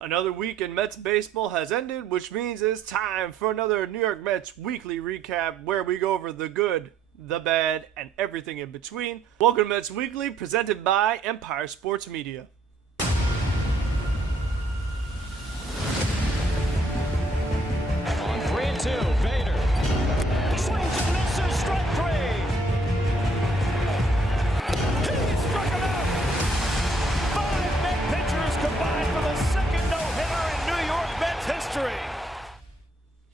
Another week in Mets baseball has ended, which means it's time for another New York Mets weekly recap where we go over the good, the bad, and everything in between. Welcome to Mets Weekly, presented by About Sports Media. On 3-2, Vader swings and misses, strike three. He struck him out. 5 Met pitchers combined for the second no-hitter in New York Mets history.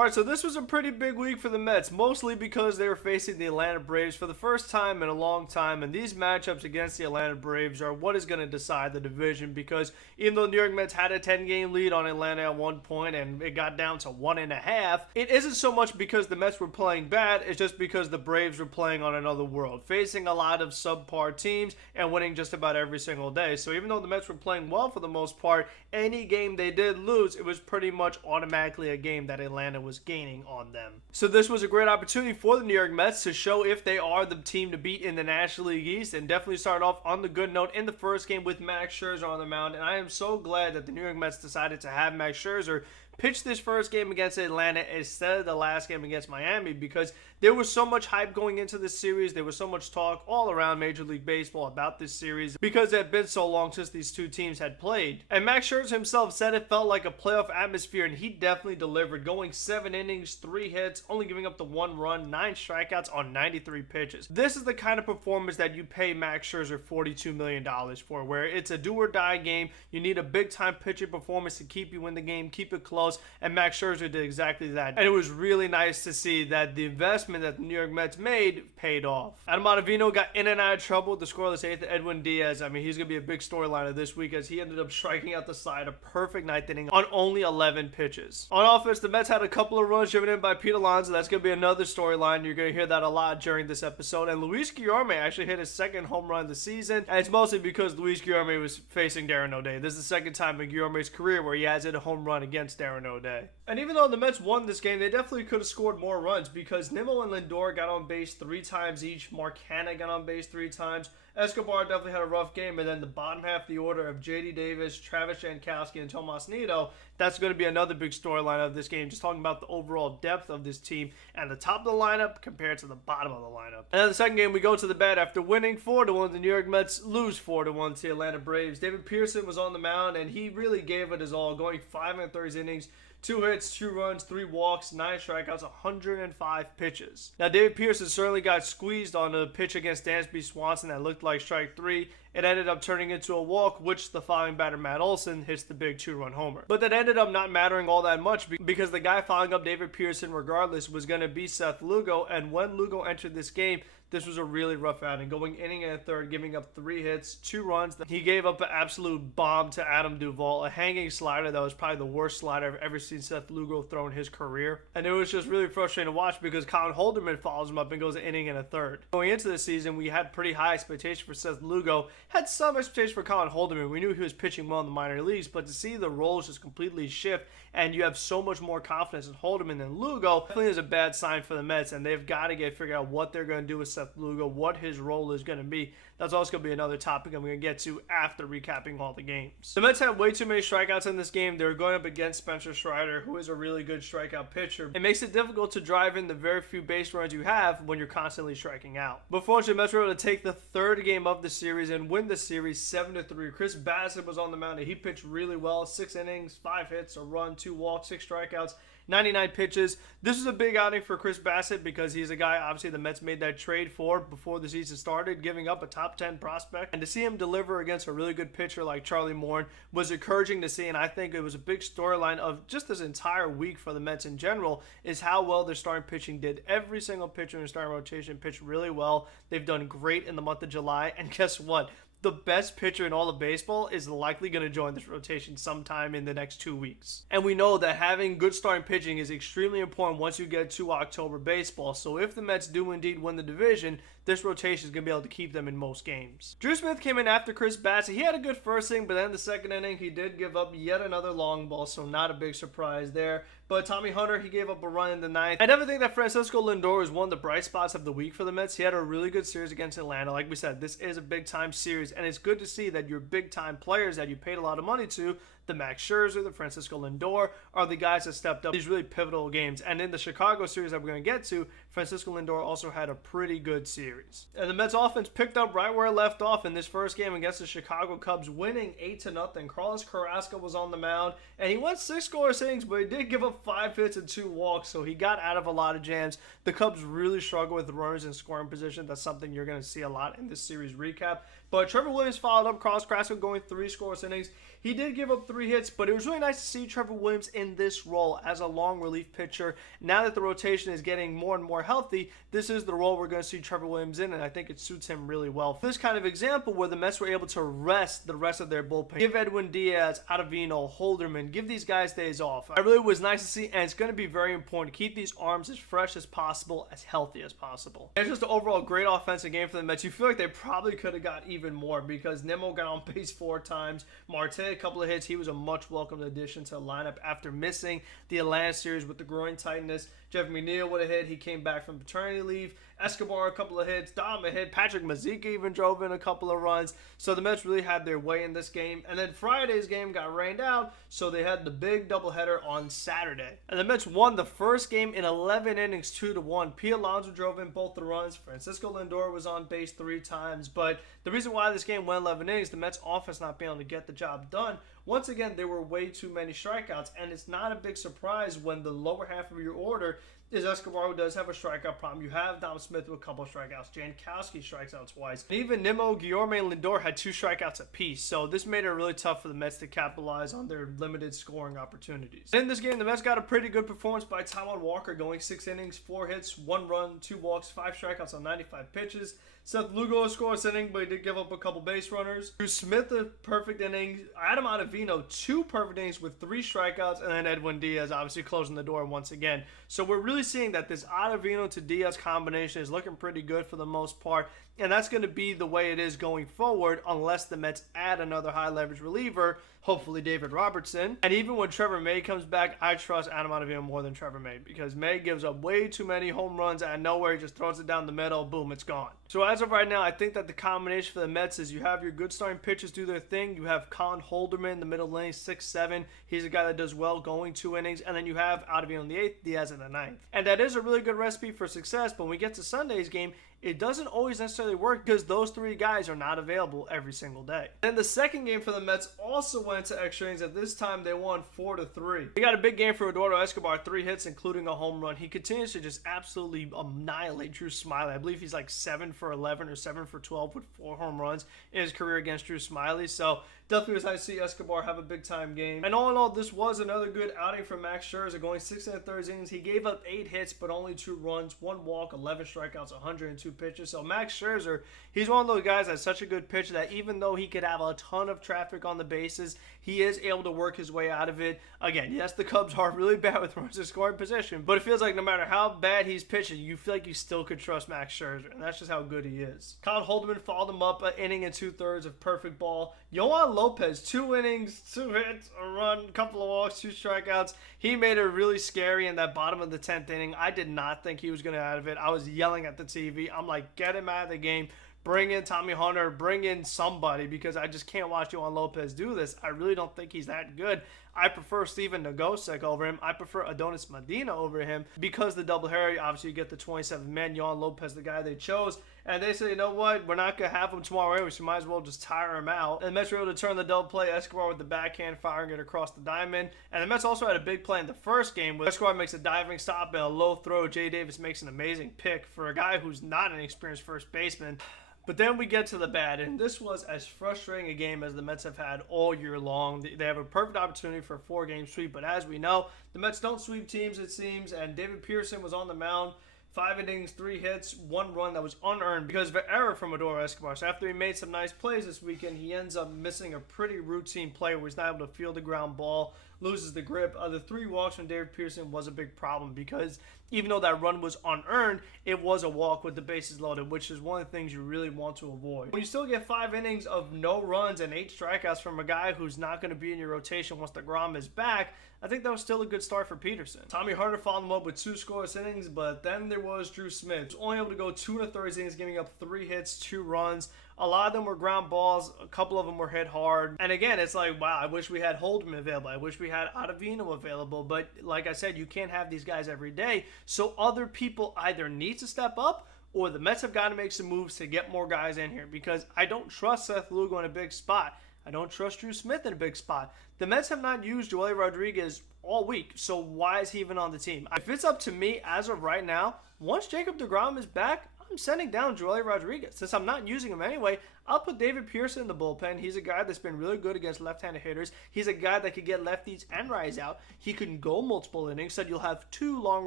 Alright, so this was a pretty big week for the Mets, mostly because they were facing the Atlanta Braves for the first time in a long time, and these matchups against the Atlanta Braves are what is going to decide the division, because even though the New York Mets had a 10-game lead on Atlanta at one point and it got down to 1.5, it isn't so much because the Mets were playing bad, it's just because the Braves were playing on another world, facing a lot of subpar teams and winning just about every single day. So even though the Mets were playing well for the most part, any game they did lose, it was pretty much automatically a game that Atlanta was gaining on them. So this was a great opportunity for the New York Mets to show if they are the team to beat in the National League East, and definitely start off on the good note in the first game with Max Scherzer on the mound. And I am so glad that the New York Mets decided to have Max Scherzer pitch this first game against Atlanta instead of the last game against Miami, because there was so much hype going into this series. There was so much talk all around Major League Baseball about this series because it had been so long since these two teams had played. And Max Scherzer himself said it felt like a playoff atmosphere, and he definitely delivered, going 7 innings, 3 hits, only giving up the 1 run, 9 strikeouts on 93 pitches. This is the kind of performance that you pay Max Scherzer $42 million for, where it's a do or die game. You need a big time pitching performance to keep you in the game, keep it close. And Max Scherzer did exactly that. And it was really nice to see that the investment that the New York Mets made paid off. Adam Ottavino got in and out of trouble. The scoreless eighth, Edwin Diaz, I mean, he's going to be a big storyline of this week, as he ended up striking out the side, a perfect ninth inning on only 11 pitches. On offense, the Mets had a couple of runs driven in by Pete Alonso. That's going to be another storyline. You're going to hear that a lot during this episode. And Luis Guillorme actually hit his second home run of the season. And it's mostly because Luis Guillorme was facing Darren O'Day. This is the second time in Guillorme's career where he has hit a home run against Darren O'Day. And even though the Mets won this game, they definitely could have scored more runs, because Nimmo and Lindor got on base 3 times each. Marcana got on base 3 times. Escobar definitely had a rough game, and then the bottom half of the order of J.D. Davis, Travis Jankowski, and Tomas Nido, that's going to be another big storyline of this game, just talking about the overall depth of this team and the top of the lineup compared to the bottom of the lineup. And then the second game, we go to the bad. After winning 4-1, the New York Mets lose 4-1 to the Atlanta Braves. David Pearson was on the mound, and he really gave it his all, going 5 3 innings, 2 hits, 2 runs, 3 walks, 9 strikeouts, 105 pitches. Now, David Pearson certainly got squeezed on a pitch against Dansby Swanson that looked like strike 3. It ended up turning into a walk, which the following batter, Matt Olson, hits the big 2-run homer. But that ended up not mattering all that much, because the guy following up David Pearson, regardless, was going to be Seth Lugo. And when Lugo entered this game, this was a really rough outing, going inning and a third, giving up 3 hits, 2 runs. He gave up an absolute bomb to Adam Duvall, a hanging slider that was probably the worst slider I've ever seen Seth Lugo throw in his career. And it was just really frustrating to watch, because Colin Holderman follows him up and goes an inning and a third. Going into the season, we had pretty high expectation for Seth Lugo, had some expectation for Colin Holderman. We knew he was pitching well in the minor leagues, but to see the roles just completely shift, and you have so much more confidence in Holderman than Lugo, definitely is a bad sign for the Mets, and they've got to figure out what they're going to do with Seth Lugo, what his role is going to be. That's also going to be another topic I'm going to get to after recapping all the games. The Mets had way too many strikeouts in this game. They were going up against Spencer Strider, who is a really good strikeout pitcher. It makes it difficult to drive in the very few base runs you have when you're constantly striking out. But fortunately, the Mets were able to take the third game of the series and win the series 7-3. Chris Bassett was on the mound, and he pitched really well. 6 innings, 5 hits, a run, 2 walks, 6 strikeouts, 99 pitches. This was a big outing for Chris Bassett, because he's a guy obviously the Mets made that trade for before the season started, giving up a top 10 prospect. And to see him deliver against a really good pitcher like Charlie Morton was encouraging to see, and I think it was a big storyline of just this entire week for the Mets in general, is how well their starting pitching did. Every single pitcher in the starting rotation pitched really well. They've done great in the month of July, and guess what? The best pitcher in all of baseball is likely going to join this rotation sometime in the next 2 weeks. And we know that having good starting pitching is extremely important once you get to October baseball. So if the Mets do indeed win the division, this rotation is going to be able to keep them in most games. Drew Smith came in after Chris Bassett. He had a good first inning, but then the second inning, he did give up yet another long ball, so not a big surprise there. But Tommy Hunter, he gave up a run in the ninth. I never think that Francisco Lindor was one of the bright spots of the week for the Mets. He had a really good series against Atlanta. Like we said, this is a big-time series, and it's good to see that your big-time players that you paid a lot of money to, the Max Scherzer, the Francisco Lindor are the guys that stepped up these really pivotal games. And in the Chicago series that we're going to get to, Francisco Lindor also had a pretty good series. And the Mets offense picked up right where it left off in this first game against the Chicago Cubs, winning 8-0. Carlos Carrasco was on the mound, and he went 6 scoreless innings, but he did give up 5 hits and 2 walks, so he got out of a lot of jams. The Cubs really struggle with runners in scoring position. That's something you're going to see a lot in this series recap. But Trevor Williams followed up, Carlos Carrasco going 3 scoreless innings. He did give up 3 hits, but it was really nice to see Trevor Williams in this role as a long relief pitcher. Now that the rotation is getting more and more healthy, this is the role we're going to see Trevor Williams in, and I think it suits him really well. This kind of example where the Mets were able to rest the rest of their bullpen, give Edwin Diaz, Ottavino, Holderman, give these guys days off. It really was nice to see, and it's going to be very important to keep these arms as fresh as possible, as healthy as possible. And just an overall great offensive game for the Mets. You feel like they probably could have got even more because Nimmo got on base 4 times, Marte a couple of hits. He was a much welcomed addition to the lineup after missing the Atlanta series with the groin tightness. Jeff Mcneal with a hit. He came back from paternity leave. Escobar a couple of hits. Dom a hit. Patrick Mazeika even drove in a couple of runs. So the Mets really had their way in this game. And then Friday's game got rained out, so they had the big doubleheader on Saturday. And the Mets won the first game in 11 innings 2-1. Pete Alonso drove in both the runs. Francisco Lindor was on base 3 times. But the reason why this game went 11 innings, the Mets offense not being able to get the job done. Once again, there were way too many strikeouts, and it's not a big surprise when the lower half of your order is Escobar, who does have a strikeout problem. You have Dom Smith with a couple of strikeouts. Jankowski strikes out twice. And even Nimmo, Guillorme, and Lindor had 2 strikeouts apiece. So this made it really tough for the Mets to capitalize on their limited scoring opportunities. In this game, the Mets got a pretty good performance by Taijuan Walker, going 6 innings, 4 hits, 1 run, 2 walks, 5 strikeouts on 95 pitches. Seth Lugo scored this inning, but he did give up a couple base runners. Drew Smith a perfect inning. Adam Ottavino 2 perfect innings with 3 strikeouts, and then Edwin Diaz obviously closing the door once again. So we're really seeing that this Ottavino to Diaz combination is looking pretty good for the most part, and that's going to be the way it is going forward unless the Mets add another high leverage reliever, hopefully David Robertson. And even when Trevor May comes back, I trust Adam Ottavino more than Trevor May, because May gives up way too many home runs out of nowhere. He just throws it down the middle, boom, it's gone. So as of right now, I think that the combination for the Mets is you have your good starting pitchers do their thing. You have Colin Holderman in the middle lane, 6-7. He's a guy that does well going 2 innings. And then you have Ottavino in the 8th, Diaz in the 9th. And that is a really good recipe for success. But when we get to Sunday's game, it doesn't always necessarily work because those 3 guys are not available every single day. And the second game for the Mets also went to extra innings. At this time, they won 4-3. They got a big game for Eduardo Escobar, 3 hits, including a home run. He continues to just absolutely annihilate Drew Smyly. I believe he's like 7 for 11 or 7 for 12 with 4 home runs in his career against Drew Smyly. So definitely was nice to see Escobar have a big-time game. And all in all, this was another good outing for Max Scherzer, going 6 1/3 innings. He gave up 8 hits, but only 2 runs, 1 walk, 11 strikeouts, 102 pitches. So Max Scherzer, he's one of those guys that's such a good pitcher that even though he could have a ton of traffic on the bases, he is able to work his way out of it. Again, yes, the Cubs are really bad with runners in scoring position, but it feels like no matter how bad he's pitching, you feel like you still could trust Max Scherzer, and that's just how good he is. Colin Holderman followed him up an inning and 2/3 of perfect ball. Yohan Lopez, 2 innings, 2 hits, a run, couple of walks, 2 strikeouts. He made it really scary in that bottom of the 10th inning. I did not think he was going to get out of it. I was yelling at the TV. I'm like, get him out of the game. Bring in Tommy Hunter. Bring in somebody, because I just can't watch Yohan Lopez do this. I really don't think he's that good. I prefer Steven Nagosek over him. I prefer Adonis Medina over him because the doubleheader, obviously you get the 27th man, Yohan Lopez, the guy they chose. And they said, you know what, we're not going to have him tomorrow anyway, so we might as well just tire him out. And the Mets were able to turn the double play, Escobar with the backhand, firing it across the diamond. And the Mets also had a big play in the first game where Escobar makes a diving stop and a low throw. Jay Davis makes an amazing pick for a guy who's not an experienced first baseman. But then we get to the bad, and this was as frustrating a game as the Mets have had all year long. They have a perfect opportunity for a 4-game sweep, but as we know, the Mets don't sweep teams, it seems, and David Pearson was on the mound. 5 innings, 3 hits, 1 run that was unearned because of an error from Eduardo Escobar. So after he made some nice plays this weekend, he ends up missing a pretty routine play where he's not able to field the ground ball, loses the grip. The 3 walks from David Pearson was a big problem because even though that run was unearned, it was a walk with the bases loaded, which is one of the things you really want to avoid. When you still get 5 innings of no runs and 8 strikeouts from a guy who's not going to be in your rotation once DeGrom is back, I think that was still a good start for Peterson. Tommy Hunter followed him up with 2 scoreless innings, but then there was Drew Smith. He was only able to go 2 1/3 innings, giving up 3 hits, 2 runs. A lot of them were ground balls. A couple of them were hit hard. And again, it's like, wow, I wish we had Holderman available. I wish we had Ottavino available. But like I said, you can't have these guys every day. So other people either need to step up, or the Mets have got to make some moves to get more guys in here, because I don't trust Seth Lugo in a big spot. I don't trust Drew Smith in a big spot. The Mets have not used Joely Rodriguez all week, so why is he even on the team? If it's up to me, as of right now, once Jacob deGrom is back, I'm sending down Joely Rodriguez. Since I'm not using him anyway, I'll put David Pearson in the bullpen. He's a guy that's been really good against left-handed hitters. He's a guy that could get lefties and righties out. He can go multiple innings, so you'll have 2 long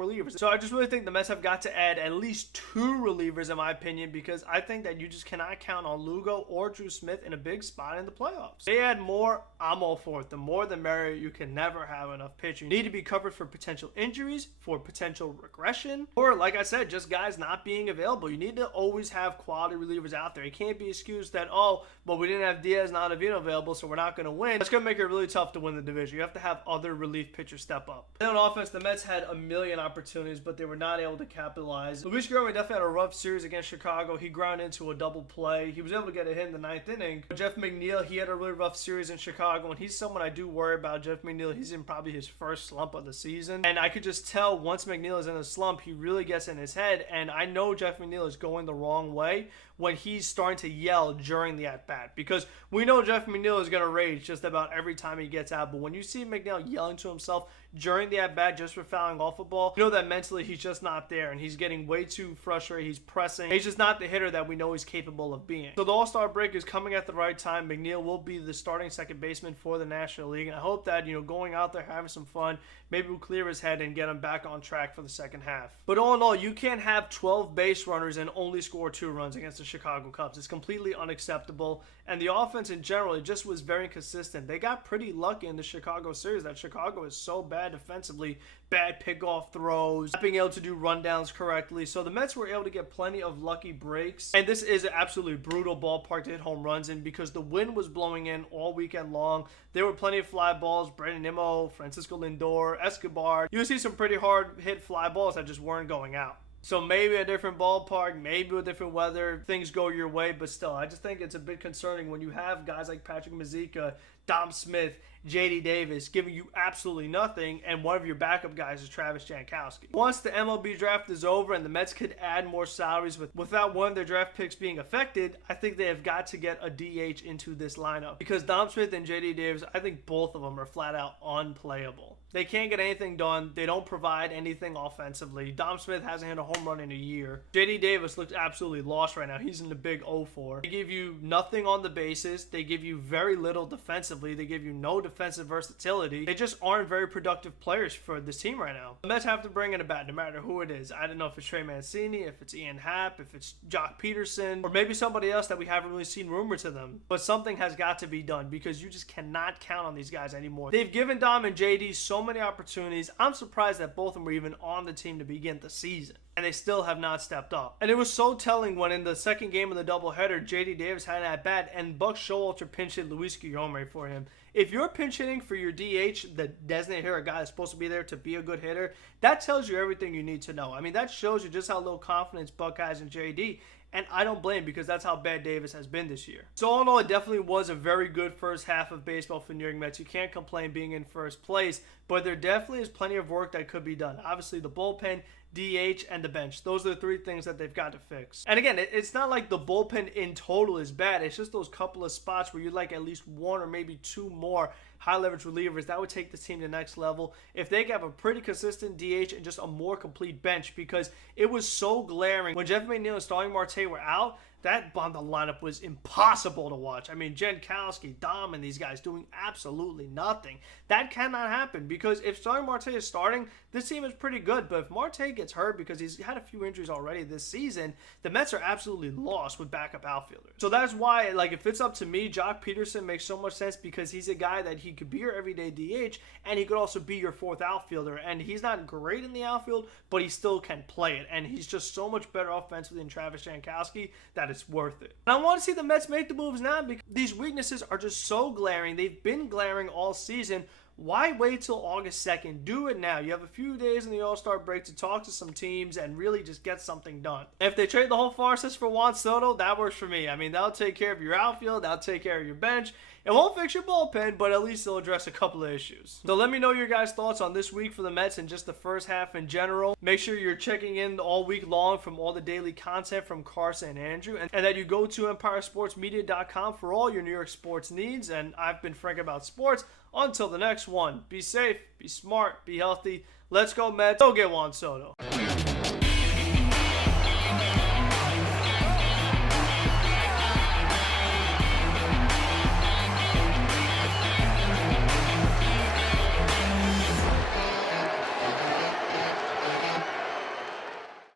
relievers. So I just really think the Mets have got to add at least 2 relievers, in my opinion, because I think that you just cannot count on Lugo or Drew Smith in a big spot in the playoffs. They add more, I'm all for it. The more the merrier. You can never have enough pitching. You need to be covered for potential injuries, for potential regression, or like I said, just guys not being available. You need to always have quality relievers out there. It can't be excused that, oh, but we didn't have Diaz and Ottavino available, so we're not going to win. That's going to make it really tough to win the division. You have to have other relief pitchers step up. And on offense, the Mets had a million opportunities, but they were not able to capitalize. Luis Guillorme definitely had a rough series against Chicago. He ground into a double play. He was able to get a hit in the 9th inning. But Jeff McNeal, he had a really rough series in Chicago, and he's someone I do worry about. Jeff McNeal, he's in probably his first slump of the season. And I could just tell once McNeal is in a slump, he really gets in his head. And I know Jeff McNeal is going the wrong way when he's starting to yell during the at-bat, because we know Jeff McNeal is going to rage just about every time he gets out. But when you see McNeal yelling to himself during the at-bat just for fouling off a ball, you know that mentally he's just not there, and he's getting way too frustrated. He's pressing. He's just not the hitter that we know he's capable of being. So the All-Star break is coming at the right time. McNeal will be the starting second baseman for the National League, and I hope that, going out there having some fun, maybe we'll clear his head and get him back on track for the second half. But all in all, you can't have 12 base runners and only score 2 runs against the Chicago Cubs. It's completely unacceptable. And the offense in general, it just was very inconsistent. They got pretty lucky in the Chicago series that Chicago is so bad defensively, bad pickoff throws, not being able to do rundowns correctly. So the Mets were able to get plenty of lucky breaks. And this is an absolutely brutal ballpark to hit home runs in, because the wind was blowing in all weekend long. There were plenty of fly balls. Brandon Nimmo, Francisco Lindor, Escobar. You would see some pretty hard hit fly balls that just weren't going out. So maybe a different ballpark, maybe with different weather, things go your way, but still, I just think it's a bit concerning when you have guys like Patrick Mazeika, Dom Smith, J.D. Davis giving you absolutely nothing, and one of your backup guys is Travis Jankowski. Once the MLB draft is over and the Mets could add more salaries without one of their draft picks being affected, I think they have got to get a DH into this lineup, because Dom Smith and J.D. Davis, I think both of them are flat out unplayable. They can't get anything done. They don't provide anything offensively. Dom Smith hasn't hit a home run in a year. J.D. Davis looks absolutely lost right now. He's in the big 0-4. They give you nothing on the bases. They give you very little defensively. They give you no defensive versatility. They just aren't very productive players for this team right now. The Mets have to bring in a bat no matter who it is. I don't know if it's Trey Mancini, if it's Ian Happ, if it's Jock Peterson, or maybe somebody else that we haven't really seen rumored to them. But something has got to be done, because you just cannot count on these guys anymore. They've given Dom and JD so many opportunities. I'm surprised that both of them were even on the team to begin the season, and they still have not stepped up. And it was so telling when in the second game of the doubleheader, J.D. Davis had an at-bat, and Buck Showalter pinch hit Luis Guillorme for him. If you're pinch hitting for your DH, the designated hitter, a guy that's supposed to be there to be a good hitter, that tells you everything you need to know. I mean, that shows you just how low confidence Buck has in J.D., and I don't blame him, because that's how bad Davis has been this year. So all in all, it definitely was a very good first half of baseball for the New York Mets. You can't complain being in first place, but there definitely is plenty of work that could be done. Obviously, the bullpen, DH, and the bench. Those are the 3 things that they've got to fix. And again, it's not like the bullpen in total is bad. It's just those couple of spots where you'd like at least 1 or maybe 2 more high-leverage relievers. That would take the team to the next level if they could have a pretty consistent DH and just a more complete bench, because it was so glaring. When Jeff McNeal and Starling Marte were out, that bundle lineup was impossible to watch. I mean, Jankowski, Dom, and these guys doing absolutely nothing. That cannot happen, because if Starling Marte is starting, this team is pretty good. But if Marte gets hurt, because he's had a few injuries already this season, the Mets are absolutely lost with backup outfielders. So that's why, like, if it's up to me, Jock Peterson makes so much sense, because he's a guy that he could be your everyday DH, and he could also be your 4th outfielder. And he's not great in the outfield, but he still can play it. And he's just so much better offensively than Travis Jankowski that it's worth it. And I want to see the Mets make the moves now, because these weaknesses are just so glaring. They've been glaring all season. why wait till August 2nd? Do it now. You have a few days in the All-Star break to talk to some teams and really just get something done. If they trade the whole farce for Juan Soto, that works for me. I mean, that'll take care of your outfield, that'll take care of your bench. It won't fix your bullpen, but at least it'll address a couple of issues. So let me know your guys' thoughts on this week for the Mets and just the first half in general. Make sure you're checking in all week long from all the daily content from Carson and Andrew, and that you go to EmpireSportsMedia.com for all your New York sports needs. And I've been Frank About Sports. Until the next one, be safe, be smart, be healthy. Let's go Mets. Go get Juan Soto.